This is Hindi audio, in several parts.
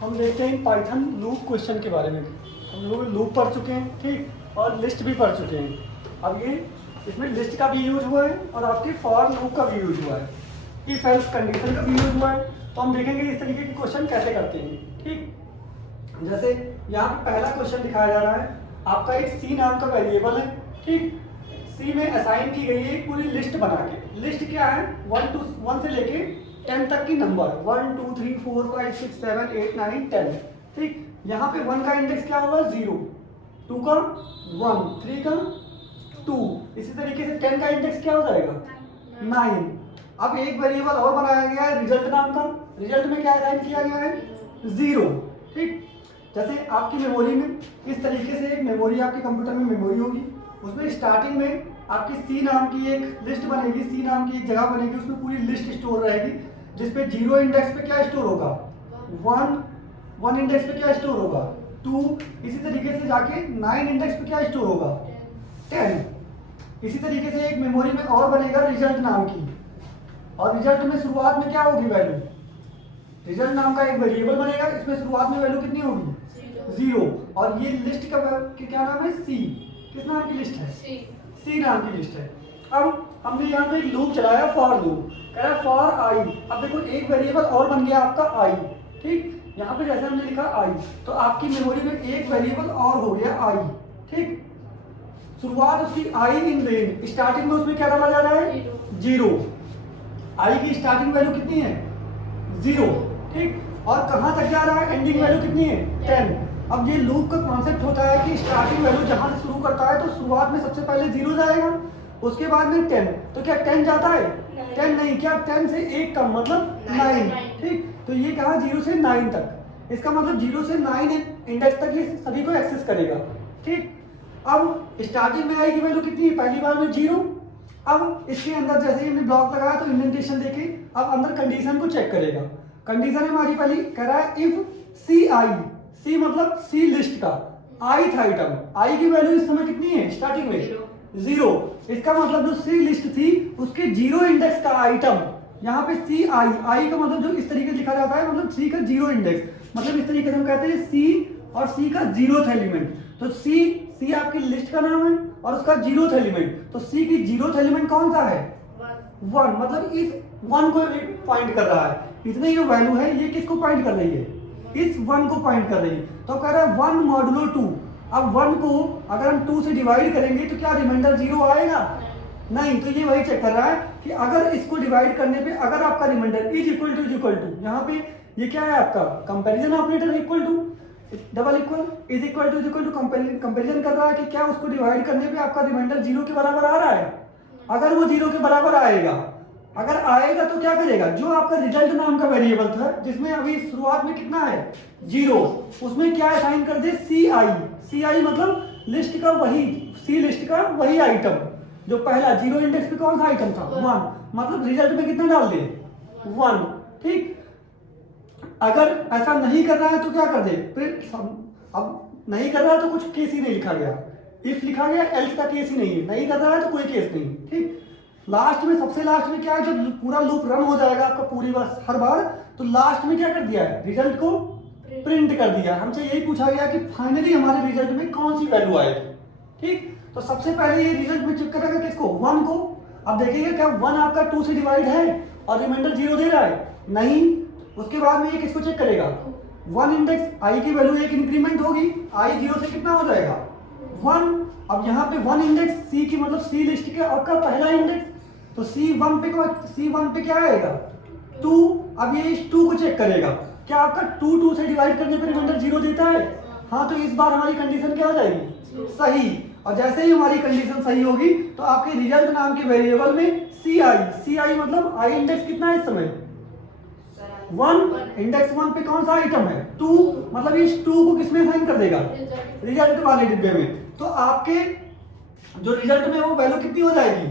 हम देखते हैं पाइथन लूप क्वेश्चन के बारे में। हम लोग लूप पढ़ चुके हैं, ठीक, और लिस्ट भी पढ़ चुके हैं। अब ये इसमें लिस्ट का भी यूज हुआ है और आपके फॉर लूप का भी यूज हुआ है, इफ एल्स कंडीशन का भी यूज हुआ है। तो हम देखेंगे इस तरीके के क्वेश्चन कैसे करते हैं, ठीक। जैसे यहाँ पे पहला क्वेश्चन दिखाया जा रहा है, आपका एक सी नाम का वेरिएबल है, ठीक। सी में असाइन की गई है एक पूरी लिस्ट बना के। लिस्ट क्या है, 1 से लेके 10 तक की नंबर, 1 2 3 4 5 6 7 8 9 10, ठीक। यहाँ पे 1 का इंडेक्स क्या होगा, 0, 2 का 1, 3 का 2, इसी तरीके से 10 का इंडेक्स क्या हो जाएगा, 9। अब एक वेरिएबल और बनाया गया है रिजल्ट नाम का। रिजल्ट में क्या असाइन किया गया है, 0, ठीक। जैसे आपकी मेमोरी में इस तरीके से एक मेमोरी, आपके कंप्यूटर में मेमोरी होगी, उसमें स्टार्टिंग में आपकी सी नाम की एक लिस्ट बनेगी, सी नाम की एक जगह बनेगी, उसमें पूरी लिस्ट स्टोर रहेगी, जिसपे 0 इंडेक्स पे क्या स्टोर होगा, 1 इंडेक्स पे क्या स्टोर होगा, 2, इसी तरीके से जाके 9 इंडेक्स पे क्या स्टोर होगा, 10। इसी तरीके से एक मेमोरी में और बनेगा रिजल्ट नाम की, और रिजल्ट में शुरुआत में क्या होगी वैल्यू, रिजल्ट नाम का एक वेरिएबल बनेगा, इसमें शुरुआत में वैल्यू कितनी होगी, 0। और ये लिस्ट का क्या नाम है, सी। किस नाम की लिस्ट है, सी नाम की लिस्ट है। अब हमने यहाँ पे एक लूप चलाया, फॉर लूप, कह रहा है फॉर आई। अब देखो एक वेरिएबल और बन गया आपका आई, ठीक। यहाँ पे जैसे हमने लिखा आई, तो आपकी मेमोरी में एक वेरिएबल और हो गया आई, ठीक। शुरुआत उसकी आई इन रेंज, स्टार्टिंग में उसमें क्या डाला जा रहा है, 0। आई की स्टार्टिंग वैल्यू कितनी है, 0, ठीक। और कहाँ तक जा रहा है, एंडिंग वैल्यू कितनी है, 10। अब ये लूप का कॉन्सेप्ट होता है कि स्टार्टिंग वैल्यू जहां से शुरू करता है तो शुरुआत में सबसे पहले 0 जाएगा, उसके बाद में 10। तो क्या 10 जाता है, 10 नहीं, क्या 10 से 1 कम मतलब 9, ठीक। तो ये कहा 0 से 9 तक, इसका मतलब 0 से 9 इंडेक्स तक ये सभी को एक्सेस करेगा, ठीक। अब स्टार्टिंग में आई की वैल्यू कितनी है, पहली बार में 0। अब इसके अंदर जैसे ही हमने ब्लॉक लगाया तो इंडेंटेशन देके अब अंदर कंडीशन को चेक करेगा। कंडीशन हमारी पहली कह रहा है इफ सी आई, सी मतलब सी लिस्ट का ith आइटम, आई की वैल्यू इस समय कितनी है स्टार्टिंग में, 0। इसका मतलब जो सी लिस्ट थी उसके 0 इंडेक्स का आइटम, यहाँ पे सी आई, आई का मतलब जो इस तरीके से लिखा जाता है, मतलब सी का 0 इंडेक्स, मतलब इस तरीके से हम कहते हैं सी और सी का 0th एलिमेंट। तो सी आपकी लिस्ट का नाम है और उसका 0th एलिमेंट, तो सी की 0th एलिमेंट कौन सा है, 1, मतलब इस 1 को पॉइंट कर रहा है। इतनी जो वैल्यू है ये किसको पॉइंट कर रही है, इस 1 को पॉइंट कर रही है। तो कह रहा है 1 मॉडुलो 2। अब 1 को अगर हम 2 से डिवाइड करेंगे तो क्या रिमाइंडर 0 आएगा, नहीं। तो ये वही चेक कर रहा है कि अगर इसको डिवाइड करने पे अगर आपका रिमाइंडर इज इक्वल टू, यहाँ पे ये क्या है आपका comparison operator, equal to double equal is equal to comparison कर रहा है कि क्या उसको डिवाइड करने पे आपका रिमाइंडर 0 के बराबर आ रहा है। अगर वो 0 के बराबर आएगा, अगर आएगा तो क्या करेगा, जो आपका रिजल्ट नाम का वेरिएबल था जिसमें अभी शुरुआत में कितना है 0, उसमें क्या असाइन कर दे, सी आई। सी आई मतलब लिस्ट का वही, सी लिस्ट का वही आइटम जो पहला 0 इंडेक्स पे कौन सा आइटम था, 1, मतलब रिजल्ट में कितना डाल दे, 1, ठीक। अगर ऐसा नहीं कर रहा है तो क्या कर दे, फिर अब नहीं कर रहा है तो कुछ केस ही नहीं लिखा गया, इफ लिखा गया, एल्स का केस ही नहीं है, नहीं कर रहा है तो कोई केस नहीं, ठीक। लास्ट में, सबसे लास्ट में क्या है, जब पूरा लूप रन हो जाएगा आपका पूरी बार हर बार, तो लास्ट में क्या कर दिया है, रिजल्ट को प्रिंट कर दिया। हमसे यही पूछा गया कि फाइनली हमारे रिजल्ट में कौन सी वैल्यू आएगी, ठीक। तो सबसे पहले ये रिजल्ट में चेक करेगा किसको, 1 को। अब देखिएगा क्या 1 आपका 2 से डिवाइड है और रिमाइंडर 0 दे रहा है, नहीं। उसके बाद में ये किसको चेक करेगा, 1 इंडेक्स, आई की वैल्यू एक इंक्रीमेंट होगी, आई 0 से कितना हो जाएगा, 1। अब यहाँ पे 1 इंडेक्स सी की मतलब सी लिस्ट के आपका पहला इंडेक्स, तो C1 पे क्या आएगा, 2। अब ये इस 2 को चेक करेगा, क्या आपका 2 से डिवाइड करने पर रिमाइंडर 0 देता है, हाँ। तो इस बार हमारी कंडीशन क्या हो जाएगी, सही। और जैसे ही हमारी कंडीशन सही होगी तो आपके रिजल्ट नाम के वेरिएबल में सी आई मतलब आई इंडेक्स कितना है इस समय, 1, इंडेक्स 1 पे कौन सा आइटम है, 2, मतलब इस 2 को किसमें असाइन कर देगा, रिजल्ट वाले डिब्बे में। तो आपके जो रिजल्ट में वो वैल्यू कितनी हो जाएगी,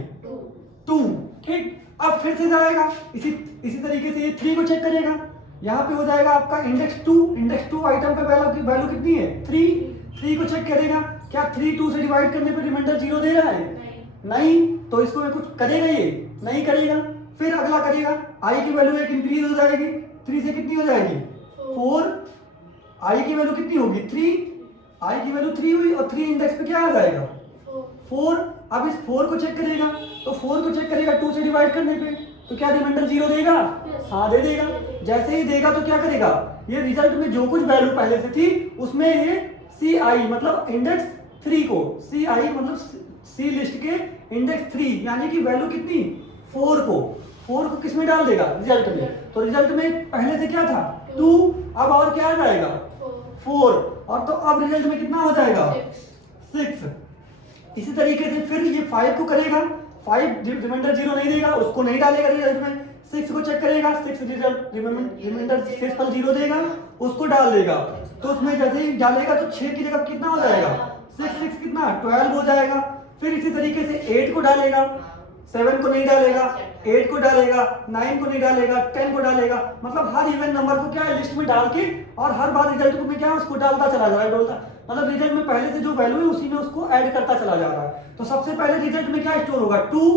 2, ठीक। अब फिर से जाएगा इसी तरीके से ये 3 को चेक करेगा, यहाँ पे हो जाएगा आपका इंडेक्स 2 आइटम पे वैल्यू कितनी है, 3 को चेक करेगा, क्या 3 2 से डिवाइड करने पे रिमाइंडर 0 दे रहा है, नहीं। तो इसको कुछ करेगा, ये नहीं करेगा। फिर अगला करेगा, आई की वैल्यू एक इंक्रीज हो जाएगी, 3 से कितनी हो जाएगी, 4, आई की वैल्यू कितनी होगी 3, आई की वैल्यू 3 हुई और 3 इंडेक्स पे क्या आ जाएगा 4। अब इस 4 को चेक करेगा, तो 4 को चेक करेगा 2 से डिवाइड करने पे, तो क्या रिमाइंडर 0 देगा? हाँ दे देगा। जैसे ही देगा तो क्या करेगा, ये रिजल्ट में जो कुछ वैल्यू पहले से थी उसमें ये सी आई मतलब इंडेक्स 3 को, सी आई मतलब सी लिस्ट के इंडेक्स 3 यानी कि वैल्यू कितनी 4 को किस में डाल देगा रिजल्ट में। तो रिजल्ट में पहले से क्या था 2, अब और क्या आ जाएगा 4, और तो अब रिजल्ट में कितना हो जाएगा 6। इसी तरीके से फिर ये 5 को करेगा, 5 रिमाइंडर 0 नहीं देगा, उसको नहीं डालेगा रिजल्ट में। 6 को चेक करेगा, 6 रिजल्ट रिमाइंडर 6 पर 0 देगा, उसको डाल देगा। तो उसमें जैसे ही डालेगा तो 6 की जगह कितना हो जाएगा 6 कितना 12 हो जाएगा। फिर इसी तरीके से 8 को डालेगा, 7 को नहीं डालेगा, 8 को डालेगा, 9 को नहीं डालेगा, 10 को डालेगा। मतलब हर इवन नंबर को क्या है लिस्ट में डाल के और हर बार रिजल्ट में क्या उसको डालता चला जा रहा है, मतलब रिजल्ट में पहले से जो वैल्यू है उसी में उसको ऐड करता चला जा रहा है। तो सबसे पहले रिजल्ट में क्या स्टोर होगा 2,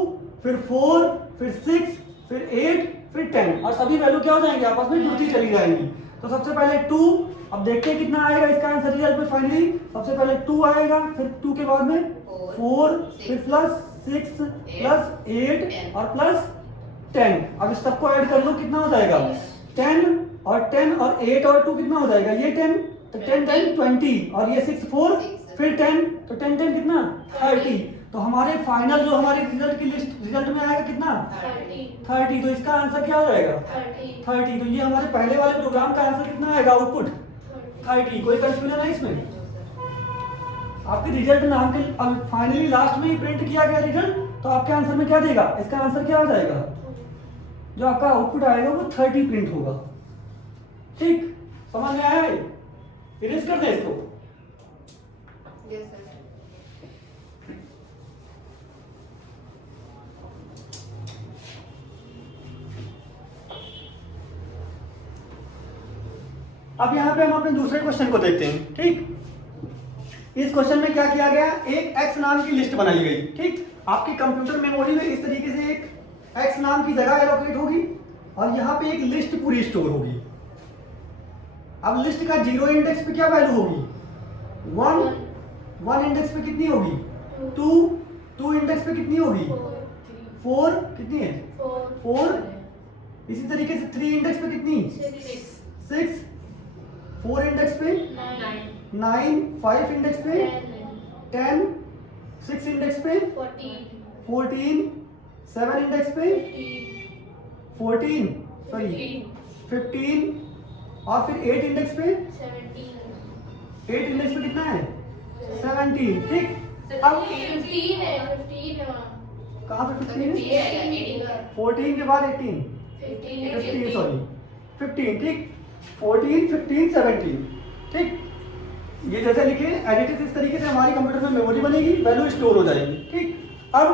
फिर 4, फिर 6, फिर 8, फिर 10, और सभी वैल्यू क्या हो जाएंगे आपस में जुड़ती चली जाएंगी। तो सबसे पहले 2, अब देखते हैं कितना आएगा इसका आंसर रिजल्ट में। फाइनली सबसे पहले 2 आएगा, फिर 2 के बाद में 4, फिर प्लस 6 प्लस 8 और प्लस 10। अब इस सबको ऐड कर लो, कितना हो जाएगा 10 और 10 और 8 और 2 कितना हो जाएगा ये 10, तो 10 10 20 और ये 6 4 फिर 10, तो 10 10 कितना 30। तो हमारे फाइनल जो हमारे रिजल्ट की लिस्ट रिजल्ट में आएगा कितना 30। तो इसका आंसर क्या हो जाएगा 30। तो ये हमारे पहले वाले प्रोग्राम का आंसर कितना आएगा आउटपुट 30। कोई कंफ्यूजन है इसमें? आपके रिजल्ट नाम के अब फाइनली लास्ट में ही प्रिंट किया गया रिजल्ट, तो आपके आंसर में क्या देगा, इसका आंसर क्या हो जाएगा, जो आपका आउटपुट आएगा वो 30 प्रिंट होगा। ठीक, समझ में आया? इरेज कर दे इसको। Yes sir. अब यहाँ पे हम अपने दूसरे क्वेश्चन को देखते हैं। ठीक, इस क्वेश्चन में क्या किया गया, एक x नाम की लिस्ट बनाई गई। ठीक, आपकी कंप्यूटर मेमोरी में इस तरीके से एक x नाम की जगह एलोकेट होगी और यहाँ पे एक लिस्ट पूरी स्टोर होगी। अब लिस्ट का 0 इंडेक्स पे क्या वैल्यू होगी 1 इंडेक्स पे कितनी होगी 2 इंडेक्स पे कितनी होगी 4 कितनी है 4। इसी तरीके से 3 इंडेक्स पे कितनी 6, 4 इंडेक्स पे 9, 5 इंडेक्स पे 10, 6 इंडेक्स पे 14, 7 इंडेक्स पे 15 और फिर 8 इंडेक्स पे 8 इंडेक्स पे कितना है 17। ठीक, अब 15 है 15 है कहाँ पे 15 है 14 के बाद 18 15 सॉरी 15। ठीक, 14 15 17। ठीक, ये जैसे लिखे एडिटेड इस तरीके से हमारी कंप्यूटर में मेमोरी बनेगी, वैल्यू स्टोर हो जाएगी। ठीक, अब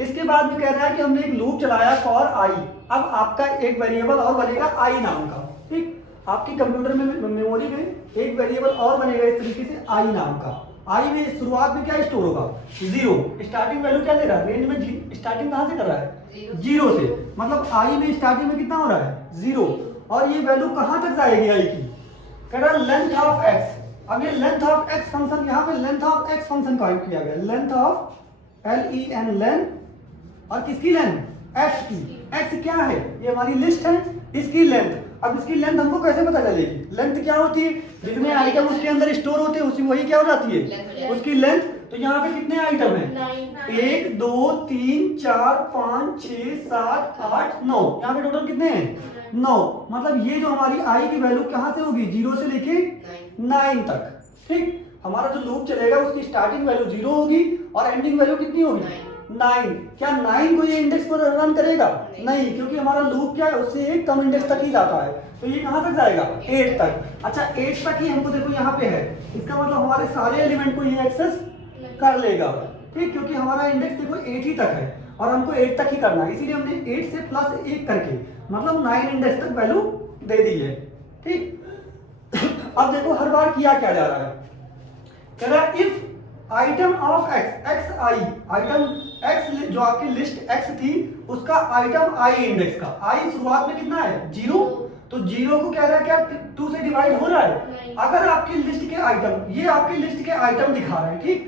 इसके बाद में कह रहा है कि हमने एक लूप चलाया फॉर आई। अब आपका एक वेरिएबल और बनेगा आई नाम का। ठीक, आपकी कंप्यूटर में मेमोरी में एक वेरिएबल और बनेगा इस तरीके से आई नाम का। आई में शुरुआत में क्या स्टोर होगा 0, स्टार्टिंग वैल्यू क्या दे रहा है रेंज में, स्टार्टिंग कहाँ से कर रहा है 0 से, मतलब आई में स्टार्टिंग में कितना हो रहा है 0, और ये वैल्यू कहाँ तक जाएगी आई की, कह रहा है लेंथ ऑफ एक्स। अब ये लेंथ ऑफ एक्स फंक्शन, यहाँ पे लेंथ ऑफ एक्स फंक्शन का किया गया, लेंथ ऑफ LEN लेंथ, और किसकी लेंथ एक्स की। एक्स क्या है, ये हमारी लिस्ट है, इसकी लेंथ। अब इसकी लेंथ हमको कैसे पता चलेगी, लेंथ क्या होती है, जितने आइटम उसके अंदर स्टोर होते हैं उसी वही क्या हो जाती है उसकी लेंथ। तो यहाँ पे कितने आइटम है 1 2 3 4 5 6 7 8 9, यहाँ पे टोटल कितने हैं 9। मतलब ये जो हमारी आई की वैल्यू कहाँ से होगी 0 से लेके 9 तक। ठीक, हमारा जो लूप चलेगा उसकी स्टार्टिंग वैल्यू 0 होगी और एंडिंग वैल्यू कितनी होगी 9। क्या 9 को ये इंडेक्स पर रन करेगा नहीं, क्योंकि हमारा लूप क्या है उससे एक कम इंडेक्स तक ही जाता है। तो ये कहाँ तक जाएगा 8 तक। अच्छा 8 तक ही हमको देखो यहाँ पे है, इसका मतलब हमारे सारे एलिमेंट को ये एक्सेस कर लेगा। ठीक, क्योंकि हमारा इंडेक्स देखो 8 ही तक है और हमको 8 तक ही करना है, इसीलिए हमने 8 से प्लस 1 करके मतलब 9 इंडेक्स तक वैल्यू दे दी है। ठीक, अब देखो हर बार किया क्या जा रहा है, कह रहा है if item of x I, item x जो आपकी लिस्ट एक्स थी उसका आइटम आई इंडेक्स का, आई शुरुआत में कितना है 0, तो 0 को कह रहा है क्या 2 से डिवाइड हो रहा है? नहीं। अगर आपकी लिस्ट के आइटम, ये आपकी लिस्ट के आइटम दिखा रहा है, ठीक,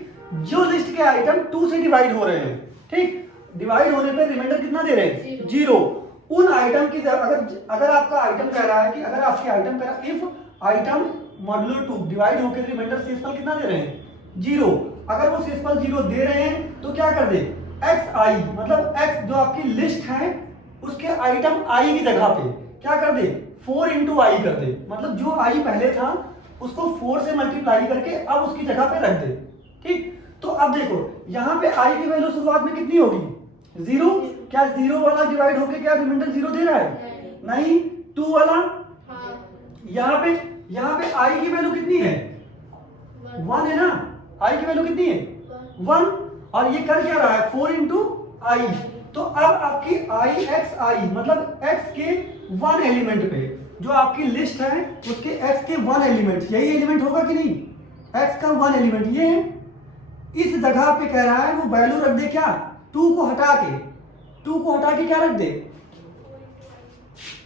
जो लिस्ट के आइटम 2 से डिवाइड हो रहे हैं, ठीक, डिवाइड होने पे रिमाइंडर कितना दे रहे हैं? 0। उन आइटम की अगर आपका आइटम कह रहा है कि अगर आपकी आइटम कह रहा है इफ आइटम मॉड्यूलो 2 डिवाइड होकर रिमाइंडर शेषफल कितना दे रहे हैं? 0। अगर वो शेषफल 0 दे रहे हैं तो क्या कर दे? xi, मतलब x जो आपकी लिस्ट है उसके आइटम i की जगह पे क्या कर दे? 4 into i कर दे, मतलब जो i पहले था उसको 4 से मल्टीप्लाई करके अब उसकी जगह पे रख दे, ठीक। तो अब देखो यहाँ पे i की वैल्यू शुरुआत में कितनी होगी? 0। क्या 0 वाला डिवाइड होके क्या रिमाइंडर 0 दे रहा है? नहीं। 2 वाला, यहाँ पे i की वैल्यू कितनी है? 1 है ना, i की वैल्यू कितनी है? 1। और ये कर क्या रहा है? 4 into i। तो अब आपकी i मतलब x के 1 एलिमेंट पे, जो आपकी लिस्ट है उसके x के 1 एलिमेंट, यही एलिमेंट होगा कि नहीं? x का 1 एलिमेंट ये है, इस जगह पे कह रहा है वो वैल्यू रख दे क्या? 2 को हटा के क्या रख दे?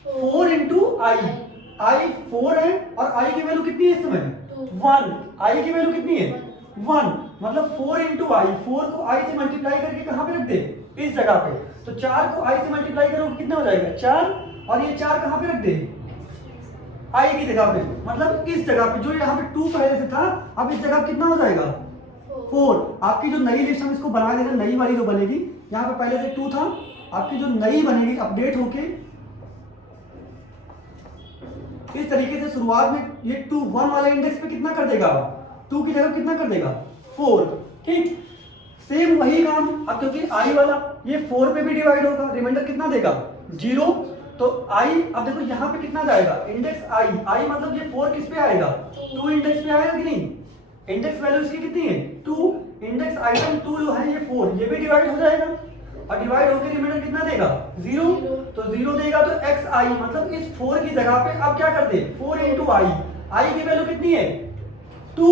4 into i 4 है और i की वैल्यू कितनी है इस समय? 1। i की वैल्यू कितनी है? 1, मतलब 4 into i, 4 को i से मल्टीप्लाई करके कहाँ पे रख दे? इस जगह पे। तो 4 को i से मल्टीप्लाई करोगे कितना हो जाएगा? 4, और ये 4 कहाँ पे रख दे? i की जगह पे, मतलब इस जगह पे, जो यहाँ पे 2 पहले से था अब इस जगह कितना हो जाएगा? 4। आपकी जो नई लिस्ट हम इसको बना देंगे, नई वाली जो बनेगी, यहाँ पे पहले से 2 था, आपकी जो नई बनेगी अपडेट होके इस तरीके से शुरुआत में ये 2 1 वाले इंडेक्स पे कितना कर देगा? 2 की जगह कितना कर देगा? 4, ठीक। सेम वही काम, अब क्योंकि i वाला ये 4 पे भी डिवाइड होगा, रिमाइंडर कितना देगा? 0। तो i, अब देखो यहाँ पे कितना जाएगा? इंडेक्स i मतलब ये 4 किस पे आएगा? 2 इंडेक्स पे आएगा कि नहीं? इंडेक्स वैल्यू इसकी कितनी है? 2। इंडेक्स आइटम 2 जो है ये 4, ये भी डिवाइड हो जाएगा, और डिवाइड होकर रिमाइंडर कितना देगा? 0। तो 0 देगा तो xi, मतलब इस 4 की जगह पे अब क्या कर दे? 4 into i की वैल्यू कितनी है? 2।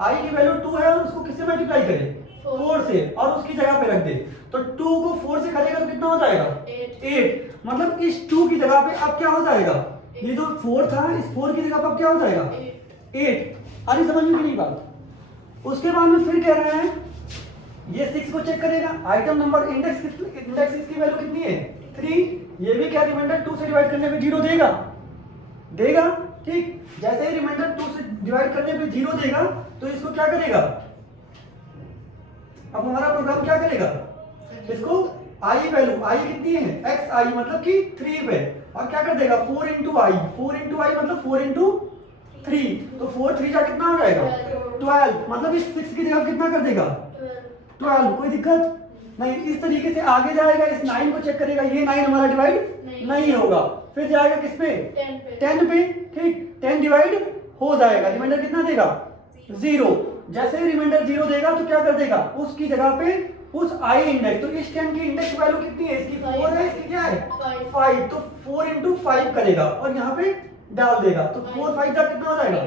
i की वैल्यू 2 है और उसको किससे मल्टीप्लाई करें? 4 से, और उसकी जगह पे रख दे। तो 2 को 4 से करेगा तो कितना हो जाएगा? 8। मतलब इस 2 की जगह पे अब क्या हो जाएगा? ये जो 4 था इस 4 की जगह पे अब क्या हो जाएगा? 8। अरे समझ में नहीं बात। उसके बाद में फिर कह रहे हैं ये 6 को चेक करेगा, आइटम नंबर इंडेक्स की वैल्यू कितनी है? 3। ये भी क्या रिमाइंडर 2 से डिवाइड करने पे 0 देगा, ठीक। जैसे ही रिमाइंडर 2 से डिवाइड करने पे 0 देगा तो इसको क्या करेगा? अब हमारा प्रोग्राम क्या करेगा? इसको i वैल्यू, i कितनी है? xi मतलब कि 3 पे, और क्या कर देगा? 4 into i मतलब 4 into 3, तो 4 3 जा कितना हो जाएगा? 12, मतलब इस 6 की जगह कितना कर देगा? 12। कोई दिक्कत नहीं। इस तरीके से आगे जाएगा, इस 9 को चेक करेगा, ये 9 हमारा डिवाइड नहीं होगा, फिर जाएगा किस पे? 10 पे, ठीक। 10 डिवाइड हो जाएगा, रिमाइंडर कितना देगा? 0। जैसे ही रिमाइंडर 0 देगा तो क्या कर देगा? उसकी जगह पे उस i इंडेक्स, तो इस 10 की इंडेक्स वैल्यू कितनी है? इसकी 4 है, इसकी क्या है? 5। तो 4 into 5 करेगा और यहाँ पे डाल देगा, तो 4 5 जा कितना हो जाएगा?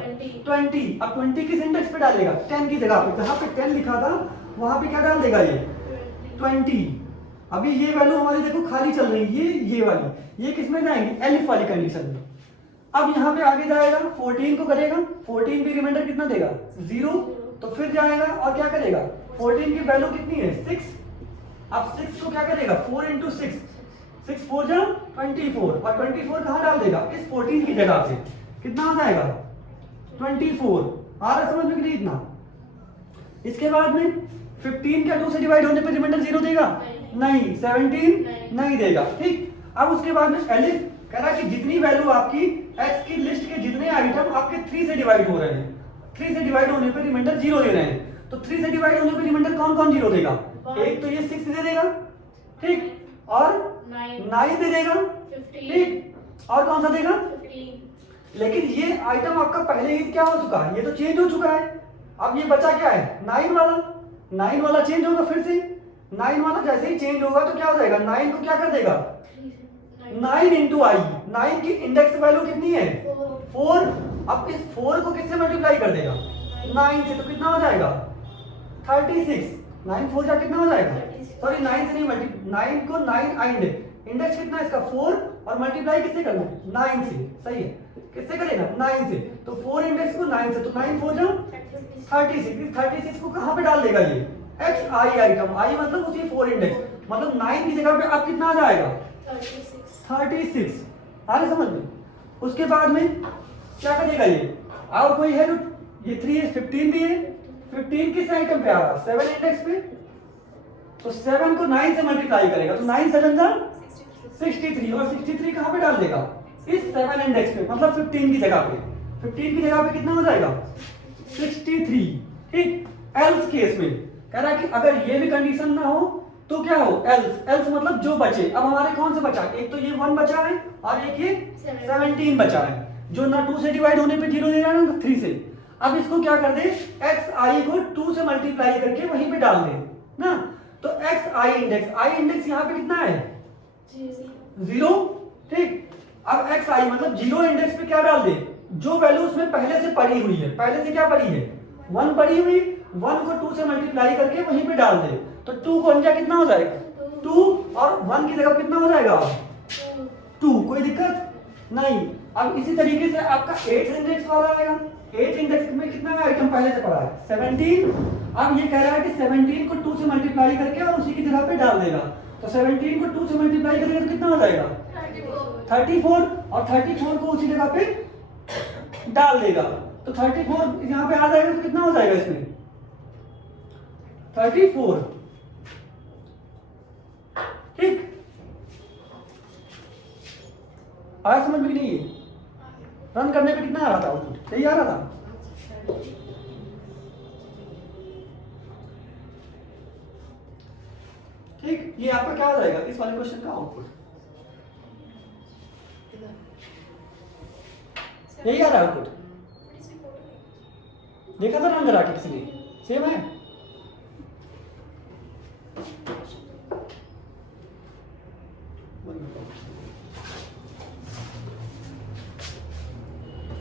20। अब 20 किस इंडेक्स पे डालेगा? 10 की जगह पे, जहाँ पे 10 लिखा था वहां पे क्या डाल देगा? ये 20। अभी ये वैल्यू हमारी देखो खाली चल रही है, ये वाली, ये किस में जाएंगी? एलिफ वाली कंडीशन में। अब यहाँ पे आगे जाएगा, 14 को करेगा, 14 भी रिमाइंडर कितना देगा? 0। तो फिर जाएगा और क्या करेगा? 14 की वैल्यू कितनी है? 6। अब 6 को क्या करेगा? 4 into 6, 6 4 जा 24, और 24 कहाँ डाल देगा? इस 14 की जगह पे, कितना आ जाएगा? 24। आ रहा समझ में कि नहीं इतना? इसके बाद में 15 क्या 2 से डिवाइड होने पे रिमाइंडर 0 देगा? नहीं। 17 नहीं देगा, ठीक। अब उसके बाद में एलिफ कह रहा है कि जितनी वैल्यू आपकी x की लिस्ट के जितने आइटम आपके 3 से डिवाइड हो रहे हैं, 3 से डिवाइड होने पे रिमाइंडर 0 दे रहे हैं, तो 3 से डिवाइड होने पे रिमाइंडर कौन कौन 0 देगा? एक तो ये 6 दे देगा, ठीक, और 9 दे देगा, ठीक, और कौन सा देगा? 15। लेकिन ये आइटम आपका पहले ही क्या हो चुका है? ये तो चेंज हो चुका है। अब ये बचा क्या है? 9 वाला चेंज होगा फिर से। 9 वाला जैसे ही चेंज होगा तो क्या हो जाएगा? 9 को क्या कर देगा? 9 into i, 9 की इंडेक्स वैल्यू कितनी है? 4। अब इस 4 को किससे मल्टीप्लाई कर देगा? 9 से, तो कितना हो जाएगा? 36। 9 4 जा कितना हो जाएगा? सॉरी 9 से नहीं, 9 को 9 i इंडेक्स कितना है इसका? 4 और मल्टीप्लाई किससे करना है 9 से, सही है, किससे करेगा 9 से, तो 4 इंडेक्स को 9 से, तो 9 4 जा 36, 36 को कहाँ पे डाल देगा ये एक्स आई आइटम, आई मतलब उसी 4 इंडेक्स, मतलब 9 की जगह पे अब कितना आ जाएगा 36, आ रहे समझ में। उसके बाद में क्या करेगा ये, और कोई है जो ये 3 है 15 भी है, 15 किस आइटम पे आ रहा 7 इंडेक्स पे, तो 7 को 9 से मल्टीप्लाई करेगा, तो 9 7 जा 63, और 63 कहाँ पे डाल देगा इस 7 इंडेक्स पे, मतलब 15 की जगह पे, 15 की जगह पे कितना हो जाएगा 63, ठीक। एल्स केस में कह रहा है कि अगर ये भी कंडीशन ना हो तो क्या हो, एल्स, एल्स मतलब जो बचे, अब हमारे कौन से बचा, एक तो ये 1 बचा है और एक ये 17 बचा है, जो ना 2 से डिवाइड होने पे 0 दे रहा है ना 3 से। अब इसको क्या कर दे, एक्स आई को 2 से मल्टीप्लाई करके वहीं पे डाल दे ना, तो एक्स आई इंडेक्स यहाँ पे कितना है 0, ठीक। अब एक्स आई मतलब 0 इंडेक्स पे क्या डाल दे, जो वैल्यू उसमें पहले से पड़ी हुई है, पहले से क्या पड़ी है 1 पड़ी हुई, 1 को 2 से मल्टीप्लाई करके वहीं पे डाल दे, तो 2 को अंजा कितना हो जाएगा 2, और 1 की जगह कितना हो जाएगा 2, कोई दिक्कत नहीं। अब इसी तरीके से आपका 8 इंडेक्स वाला आएगा, 8 इंडेक्स में कितना आइटम पहले से पड़ा है 17, अब ये कह रहा है कि 17 को 2 से मल्टीप्लाई करके और उसी की जगह पे डाल देगा, तो 17 को 2 से मल्टीप्लाई करेगा तो कितना हो जाएगा 34, और 34 को उसी जगह पे डाल देगा, तो 34 यहाँ पे आ जाएगा, तो कितना हो जाएगा इसमें 34, ठीक। आया समझ में कि नहीं, ये रन करने पे कितना आ रहा था आउटपुट, सही आ रहा था। ठीक, ये आपका क्या हो जाएगा इस वाले क्वेश्चन का आउटपुट, यही आ रहा है आउटपुट, देखा था रन करा के किसी ने, सेम है।